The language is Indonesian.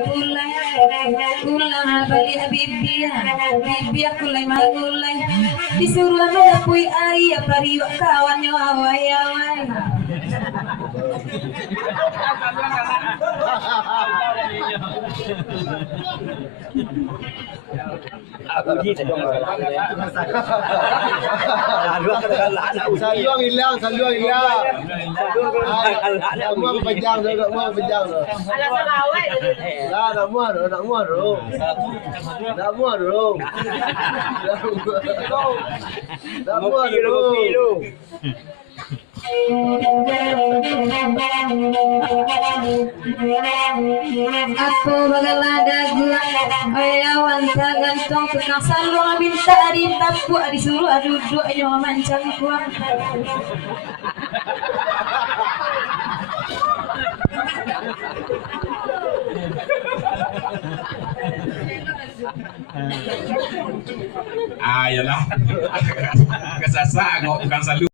pulai pulang balik bibi aku lai magulai disuruh menapui ayah pariwak kawannya awai-awai Saluang hilang. Semua panjang dah, semua panjang dah. Lah, nak muat dah. Aku bagalada gua ayawan gantung tukang saluang minta ditapu disuruh duduk nyawa mancang kuang Yalah. Kesasa ngok tukang salu.